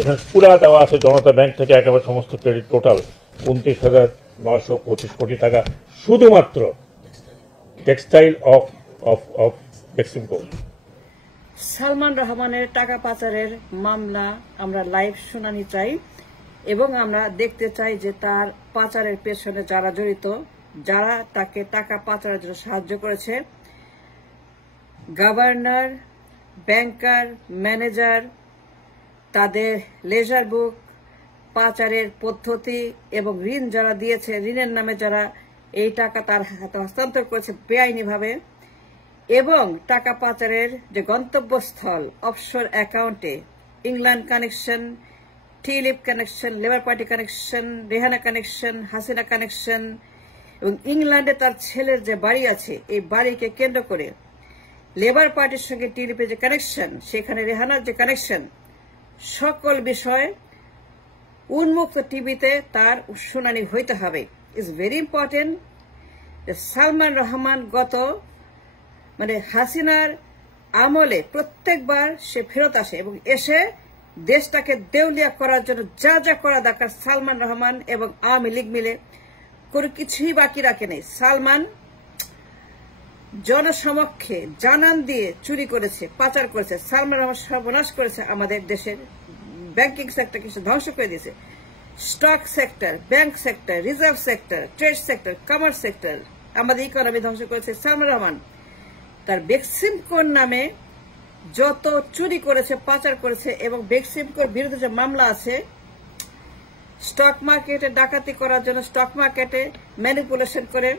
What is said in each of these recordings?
এখানে পুরা দেওয়া আছে জনতা ব্যাংক থেকে একেবারে সমস্ত ক্রেডিট টোটাল 29,925 কোটি টাকা শুধুমাত্র টেক্সটাইল অফ বেক্সিমকো। সালমান রহমানের টাকা পাচারের মামলা আমরা লাইভ শুনানি চাই এবং আমরা দেখতে চাই যে তার পাচারের পেছনে যারা জড়িত, যারা তাকে টাকা পাচারের জন্য সাহায্য করেছে, গভর্নর, ব্যাংকার, ম্যানেজার, তাদের লেজার বুক, পাচারের পদ্ধতি এবং ঋণ যারা দিয়েছে, ঋণের নামে যারা এই টাকা তার হাতে হস্তান্তর করেছে বেআইনিভাবে, এবং টাকা পাচারের যে গন্তব্যস্থল অফশোর অ্যাকাউন্টে England connection, tulip connection, labour party connection, Rehana connection, Hasina connection এবং ইংল্যান্ডে তার ছেলের যে বাড়ি আছে, এই বাড়িকে কেন্দ্র করে লেবার পার্টির সঙ্গে টিলিপের যে কানেকশন, সেখানে রেহানার যে কানেকশন, সকল বিষয় উন্মুক্ত টিভিতে তার শুনানি হইতে হবে। It's very important. Salman Rahman গত হাসিনার আমলে প্রত্যেকবার সে ফেরত আসে এবং এসে দেশটাকে দেউলিয়া করার জন্য যা যা করা দরকার সালমান রহমান এবং আওয়ামী লীগ মিলে কোনো কিছুই বাকি রাখে নেই। সালমান জনসমক্ষে জানান দিয়ে চুরি করেছে, পাচার করেছে। সালমান রহমান সর্বনাশ করেছে আমাদের দেশের ব্যাংকিং সেক্টরকে, ধ্বংস করে দিয়েছে। Stock sector, bank sector, reserve sector, trade sector, commerce sector, আমাদের ইকোনমি ধ্বংস করেছে সালমান রহমান। তার বেক্সিমকোর নামে যত চুরি করেছে, পাচার করেছে এবং বেক্সিমকোর বিরুদ্ধে যে মামলা আছে, স্টক মার্কেটে ডাকাতি করার জন্য স্টক মার্কেটে ম্যানিপুলেশন করে,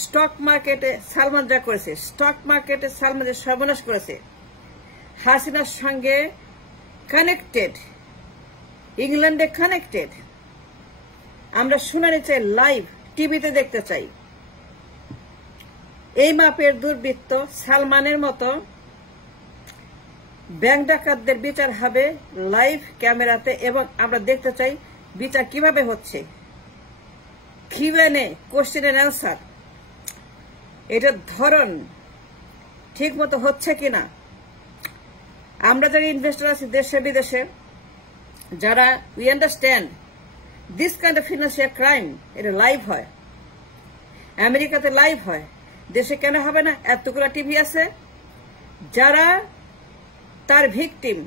স্টক মার্কেটে সালমান যা করেছে, স্টক মার্কেটে সালমান যে সর্বনাশ করেছে, হাসিনার সঙ্গে কানেক্টেড, ইংল্যান্ডে কানেক্টেড। আমরা শুনানি চাই, লাইভ টিভিতে দেখতে চাই। এই মাপের দুর্বৃত্ত সালমানের মতো ব্যাংক ডাকাতদের বিচার হবে লাইভ ক্যামেরাতে এবং আমরা দেখতে চাই বিচার কিভাবে হচ্ছে। কিউএনএ, কোশ্চেন এন্ড অ্যান্সার, এটার ধরন ঠিক মতো হচ্ছে কিনা। আমরা যারা ইনভেস্টর আছি দেশে বিদেশে, যারা we understand this kind of financial crime, এটা লাইভ হয়, আমেরিকাতে লাইভ হয়, দেশে কেন হবে না? এতগুলো টিভি আছে। যারা তার ভিকটিম,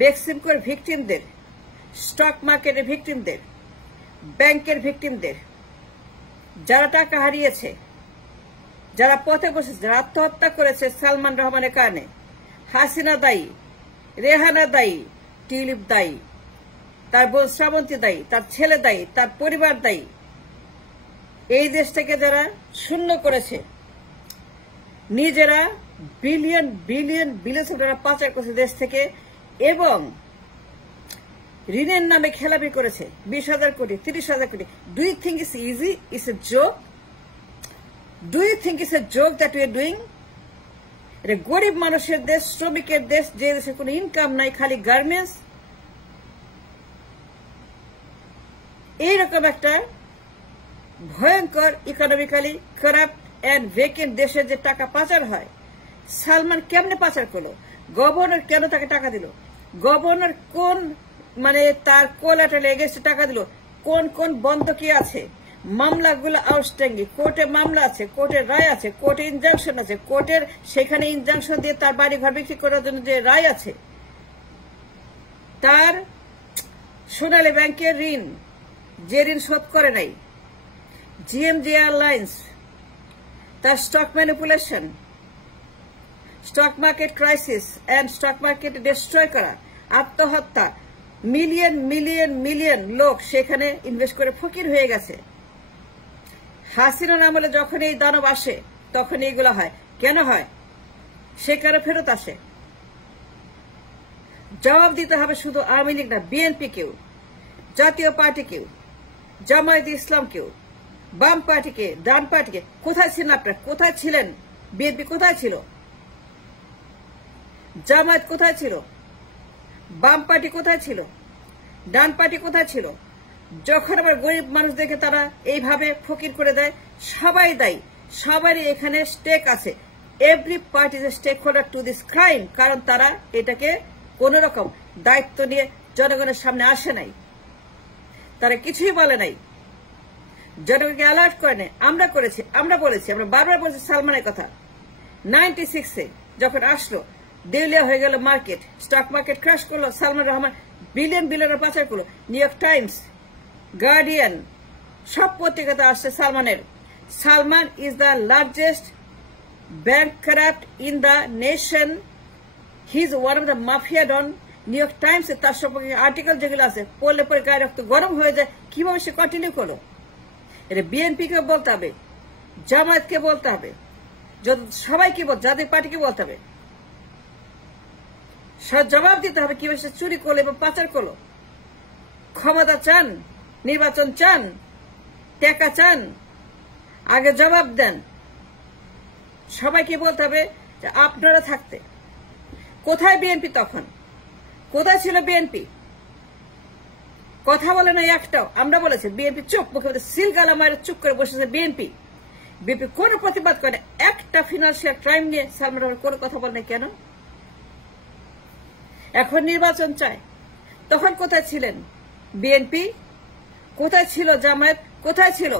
বেক্সিমকোর ভিকটিমদের, স্টক মার্কেটের ভিকটিমদের, ব্যাংকের ভিকটিমদের, যারা টাকা হারিয়েছে, যারা পথে বসেছে, যারা আত্মহত্যা করেছে সালমান রহমানের কারণে, হাসিনা দায়ী, রেহানা দায়ী, টিলিপ দায়ী, তার বোন শ্রাবন্তী দায়ী, তার ছেলে দায়ী, তার পরিবার দায়ী। এই দেশটাকে যারা শূন্য করেছে, নিজেরা বিলিয়ন বিলিয়ন বিলিয়ন টাকা পাচার করেছে দেশ থেকে এবং ঋণের নামে খেলাপি করেছে 20,000 কোটি, 30,000 কোটি। Do you think it's easy? It's a joke? Do you think it's a joke that we are doing? এটা গরিব মানুষের দেশ, শ্রমিকের দেশ, যে দেশে কোনো ইনকাম নাই, খালি গার্মেন্টস। এইরকম একটা ভয়ঙ্কর ইকোনমিক্যালি কারাপ্ট এন্ড ভেকেন্ট দেশে যে টাকা পাচার হয়, সালমান কেমনে পাচার করলো? গভর্নর কেন তাকে টাকা দিল? গভর্নর কোন তার কোলাটারে এগেস্টে টাকা দিল? কোন কোন বন্ধকি আছে? মামলাগুলো আউটস্ট্যান্ডিং, কোর্টে মামলা আছে, কোর্টের রায় আছে, কোর্টে ইনজাংশন আছে, কোর্টের সেখানে ইনজাংশন দিয়ে তার বাড়ি ঘর বিক্রি করার জন্য যে রায় আছে, তার সোনালী ব্যাংকের ঋণ, যে ঋণ শোধ করে নাই, জিএমজি এয়ারলাইন্স, তার stock manipulation, stock market crisis and stock market destroy করা, আত্মহত্যা, মিলিয়ন মিলিয়ন মিলিয়ন লোক সেখানে ইনভেস্ট করে ফকির হয়ে গেছে। হাসিনার আমলে যখন এই দানব আসে তখন এইগুলো হয়। কেন হয়? সে কেন ফেরত আসে? জবাব দিতে হবে শুধু আওয়ামী লীগ না, বিএনপিকেও, জাতীয় পার্টিকেও, জামায়াতে ইসলামকেও, বাম পার্টিকে, ডান পার্টিকে। কোথায় ছিলেন আপনারা? কোথায় ছিলেন? বিএনপি কোথায় ছিল? জামায়াত কোথায় ছিল? বাম পার্টি কোথায় ছিল? ডান পার্টি কোথায় ছিল? যখন আবার গরিব মানুষদেরকে তারা এইভাবে ফকির করে দেয়, সবাই দায়ী, সবারই এখানে স্টেক আছে। Every party is a stakeholder to this crime, কারণ তারা এটাকে কোন রকম দায়িত্ব নিয়ে জনগণের সামনে আসে নাই, তারা কিছুই বলে নাই, জনগণকে অ্যালার্ট করে নেই। আমরা করেছি, আমরা বলেছি, আমরা বারবার বলছি সালমানের কথা। 96-এ যখন আসলো, দেউলিয়া হয়ে গেল মার্কেট, স্টক মার্কেট ক্র্যাশ করলো, সালমান রহমান বিলিয়ন পাচার করলো। নিউ ইয়র্ক টাইমস, গার্ডিয়ান, সব পত্রিকাতে আসছে সালমানের। Salman is the largest bankrupt in the nation, he is one of the mafia don. New York টাইমসে তার সম্পর্কে আর্টিকেল যেগুলো আছে পড়লে পরে গায়ে রক্ত গরম হয়ে যায়। কিভাবে সে কন্টিনিউ করলো? এটা বিএনপিকে বলতে হবে, জামায়াতকে বলতে হবে, সবাইকে বলতে, জাতীয় পার্টিকে বলতে হবে, জবাব দিতে হবে কিভাবে সে চুরি করলো এবং পাচার করলো। ক্ষমতা চান, নির্বাচন চান, টাকা চান, আগে জবাব দেন। সবাইকে বলতে হবে যে আপনারা থাকতে কোথায় বিএনপি? তখন কোথায় ছিল বিএনপি? কথা বলে না একটাও। আমরা বলেছি বিএনপি চুপ, মুখে সিল গালা মায়ের চুপ করে বসেছে বিএনপি। বিএনপি কোনো প্রতিবাদ করে, একটা ফিনান্সিয়াল ক্রাইম নিয়ে সালমান রহমান কোনো কথা বলে না। কেন? এখন নির্বাচন চায়। তখন কোথায় ছিলেন বিএনপি? কোথায় ছিল জামায়াত? কোথায় ছিল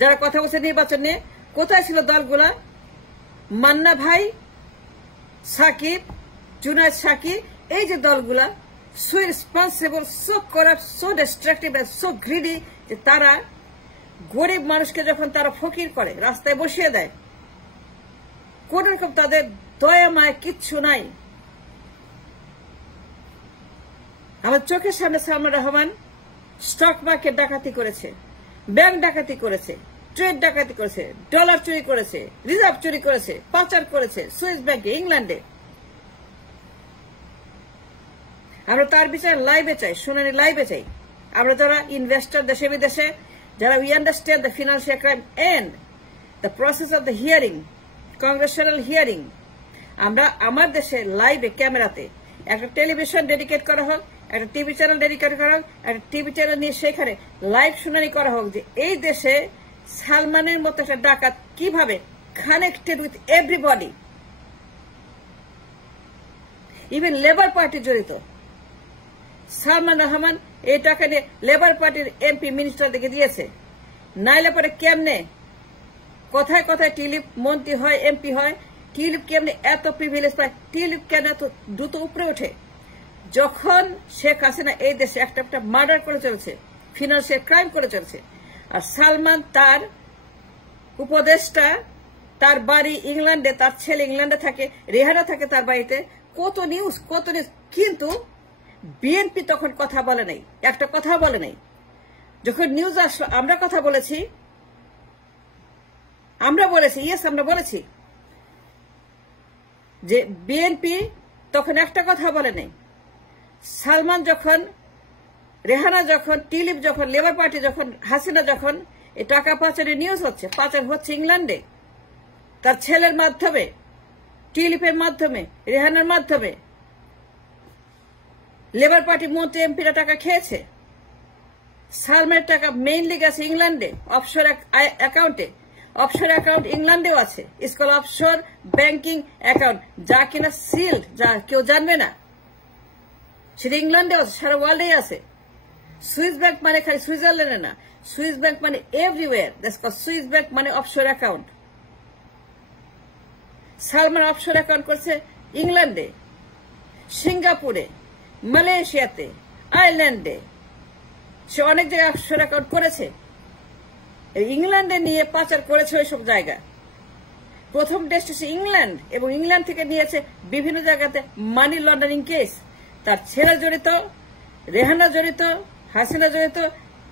যারা কথা বলছে নির্বাচন নিয়ে? কোথায় ছিল দলগুলা? মান্না ভাই, সাকিব, জুনায়েদ সাকিব, এই যে দলগুলা so responsible, so corrupt, so destructive, so greedy যে তারা গরিব মানুষকে যখন তারা ফকির করে, রাস্তায় বসিয়ে দেয়, কোন রকম তাদের দয়া মায় কিচ্ছু নাই। আমার চোখের সামনে সালমান রহমান স্টক মার্কেট ডাকাতি করেছে, ব্যাংক ডাকাতি করেছে, ট্রেড ডাকাতি করেছে, ডলার চুরি করেছে, রিজার্ভ চুরি করেছে, পাচার করেছে সুইস ব্যাংকে, ইংল্যান্ডে। আমরা তার বিচার লাইভে চাই, শুনানি লাইভে চাই। আমরা যারা ইনভেস্টর দেশে বিদেশে, যারা we understand the financial crime and the process of the hearing, congressional hearing, আমরা আমার দেশে লাইভে ক্যামেরাতে একটা টেলিভিশন ডেডিকেট করা হোক, একটা টিভি চ্যানেল ডেডিকেট করা হোক, একটা টিভি চ্যানেল নিয়ে সেখানে লাইভ শুনানি করা হোক যে এই দেশে সালমানের মতো একটা ডাকাত কিভাবে connected with everybody, even labour party জড়িত। সালমান রহমান এই টাকা নিয়ে লেবার পার্টির এমপি মিনিস্টারদেরকে দিয়েছে। নাইলে পরে কেমনে কথায় কথায় টিলিপ মন্ত্রী হয়, এমপি হয়, টিলিপ কেমনে এত প্রিভিলেজ পায়, টিলিপ কেন এত দ্রুত উপরে ওঠে? যখন শেখ হাসিনা এই দেশে একটা একটা মার্ডার করে চলেছে, ফিনান্সিয়াল ক্রাইম করে চলেছে, আর সালমান তার উপদেষ্টা, তার বাড়ি ইংল্যান্ডে, তার ছেলে ইংল্যান্ডে থাকে, রেহানা থাকে তার বাড়িতে, কত নিউজ। কিন্তু বিএনপি তখন কথা বলে নাই, একটা কথা বলে নাই। যখন নিউজ আসলো আমরা কথা বলেছি, আমরা বলেছি যে বিএনপি তখন একটা কথা বলে নাই। সালমান যখন, রেহানা যখন, টিলিপ যখন, লেবার পার্টি যখন, হাসিনা যখন এই টাকা পাচারের নিউজ হচ্ছে, পাচার হচ্ছে ইংল্যান্ডে তার ছেলের মাধ্যমে, টিলিপের মাধ্যমে, রেহানার মাধ্যমে, লেবার পার্টি মন্ত্রী এমপিরা টাকা খেয়েছে। সালমানের টাকা মেইনলি গেছে ইংল্যান্ডে অফশোর অ্যাকাউন্টে। অফশোর অ্যাকাউন্ট ইংল্যান্ডেও আছে, স্কল অফশোর ব্যাংকিং অ্যাকাউন্ট, যা কিনা সিল্ড, যা কেউ জানবে না, সেটা ইংল্যান্ডেও আছে, সারা ওয়ার্ল্ডেই আছে। সুইস ব্যাংক মানে খালি সুইজারল্যান্ডে না, সুইস ব্যাংক মানে everywhere. That's called Swiss bank মানে offshore account. Salman offshore account করছে ইংল্যান্ডে, সিঙ্গাপুরে, মালয়েশিয়াতে, আয়ারল্যান্ডে, সে অনেক জায়গায় অফশোর অ্যাকাউন্ট করেছে। ইংল্যান্ডে নিয়ে পাচার করেছে ওইসব জায়গা। প্রথম ডেস্টিনেশন ইংল্যান্ড, এবং ইংল্যান্ড থেকে নিয়েছে বিভিন্ন জায়গাতে মানি লন্ডারিং কেস। তার ছেলে জড়িত, রেহানা জড়িত, হাসিনা জড়িত,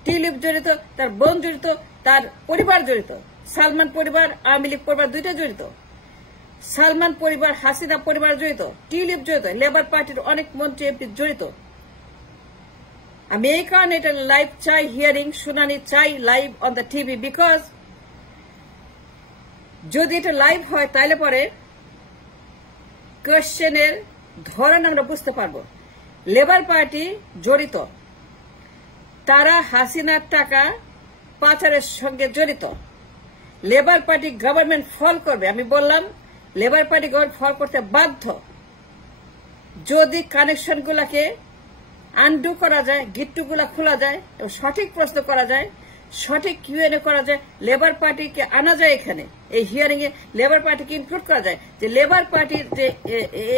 টিলিপ জড়িত, তার বোন জড়িত, তার পরিবার জড়িত। সালমান পরিবার, আওয়ামী লীগ পরিবার দুইটা জড়িত। সালমান পরিবার, হাসিনা পরিবার জড়িত, টিলিপ জড়িত, লেবার পার্টির অনেক মন্ত্রী এমপি জড়িত। আমি এই কারণে এটা লাইভ চাই, হিয়ারিং শুনানি চাই live on the TV, because যদি এটা লাইভ হয় তাহলে পরে কোয়েশ্চেনের ধরন আমরা বুঝতে পারবো। লেবার পার্টি জড়িত, তারা হাসিনার টাকা পাচারের সঙ্গে জড়িত। লেবার পার্টি গভর্নমেন্ট ফল করবে। আমি বললাম লেবার পার্টি গভর্নমেন্ট ফল করতে বাধ্য যদি কানেকশনগুলোকে আনডু করা যায়, গিট্টুগুলা খোলা যায় এবং সঠিক প্রশ্ন করা যায়, সঠিক কিউএনএ করা যায়, লেবার পার্টিকে আনা যায় এখানে এই হিয়ারিং এ, লেবার পার্টিকে ইনক্লুড করা যায়। যে লেবার পার্টির যে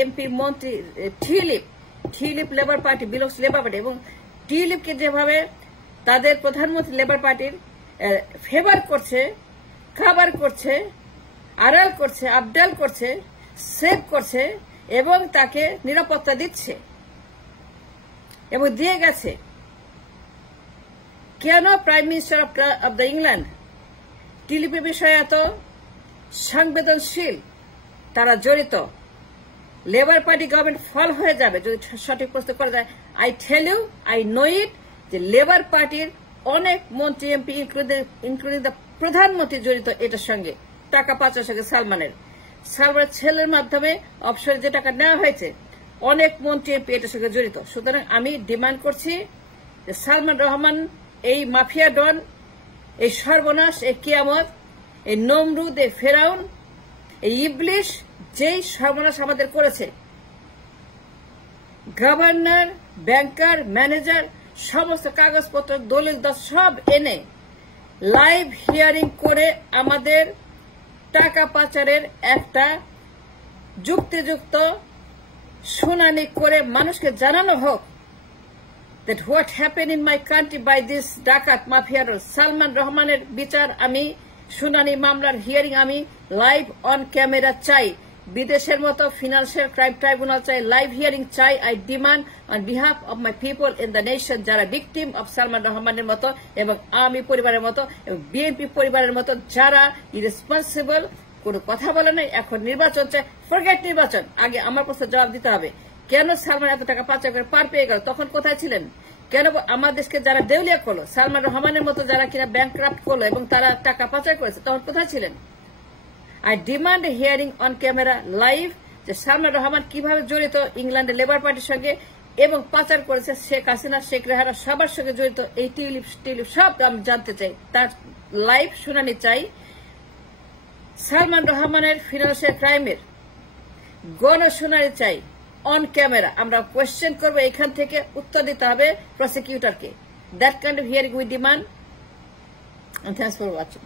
এমপি মন্ত্রী tulip labour party belongs labour party, এবং টিলিপকে যেভাবে তাদের প্রধানমন্ত্রী লেবার পার্টির ফেভার করছে, কাভার করছে, আড়াল করছে, আবডাল করছে, সেভ করছে এবং তাকে নিরাপত্তা দিচ্ছে এবং দিয়ে গেছে। কেন prime minister of the England টিলিপের বিষয়ে এত সংবেদনশীল? তারা জড়িত। লেবার পার্টি গভর্নমেন্ট ফল হয়ে যাবে যদি সঠিক প্রশ্ন করা যায়। I tell you, I know it, যে লেবার পার্টির অনেক মন্ত্রী এমপি ইনক্লুডিং দ্য প্রধানমন্ত্রী জড়িত এটার সঙ্গে, টাকা পাচারের সঙ্গে। সালমানের ছেলের মাধ্যমে অবসরে যে টাকা নেওয়া হয়েছে, অনেক মন্ত্রী এমপি এটার সঙ্গে জড়িত। সুতরাং আমি ডিমান্ড করছি যে সালমান রহমান, এই মাফিয়া ডন, এই সর্বনাশ, এই কিয়ামত, এই নমরুদ, এই ফেরাউন, এই ইবলিশ যেই সর্বনাশ আমাদের করেছে, গভর্নর, ব্যাংকার, ম্যানেজার, সমস্ত কাগজপত্র, দলিল সব এনে লাইভ হিয়ারিং করে আমাদের টাকা পাচারের একটা যুক্তিযুক্ত শুনানি করে মানুষকে জানানো হোক that what happened in my country by this ডাকাত মাফিয়া সালমান রহমানের বিচার আমি, শুনানি, মামলার হিয়ারিং আমি লাইভ অন ক্যামেরা চাই। বিদেশের মতো ফিনান্সিয়াল ক্রাইম ট্রাইব্যুনাল চাই, লাইভ হিয়ারিং চাই। I demand on behalf of my people in the nation, যারা ভিকটিম অব সালমান রহমানের মতো এবং আওয়ামী পরিবারের মতো এবং বিএনপি পরিবারের মতো যারা ইরেসপন্সিবল, কোনো কথা বলে নাই। এখন নির্বাচন চাই, ফরগেট নির্বাচন, আগে আমার প্রশ্নের জবাব দিতে হবে। কেন সালমান এত টাকা পাচার করে পার পেয়ে গেল? তখন কোথায় ছিলেন? কেন আমার দেশকে যারা দেউলিয়া করলো, সালমান রহমানের মতো যারা কিনা ব্যাংকরাপ্ট করলো এবং তারা টাকা পাচার করেছে, তখন কোথায় ছিলেন? I demand A hearing on camera live, যে সালমান রহমান কিভাবে জড়িত ইংল্যান্ডের লেবার পার্টির সঙ্গে এবং পাচার করেছে শেখ হাসিনা, শেখ রেহানা সবার সঙ্গে জড়িত। এই টিলিপ সব আমি জানতে চাই, তার লাইভ শুনানি চাই। সালমান রহমানের ফিনান্সিয়াল ক্রাইমের গণশুনানি চাই অন ক্যামেরা। আমরা কোয়েশ্চেন করবো, এখান থেকে উত্তর দিতে হবে প্রসিকিউটরকে। That kind of hearing we demand. Thanks for watching.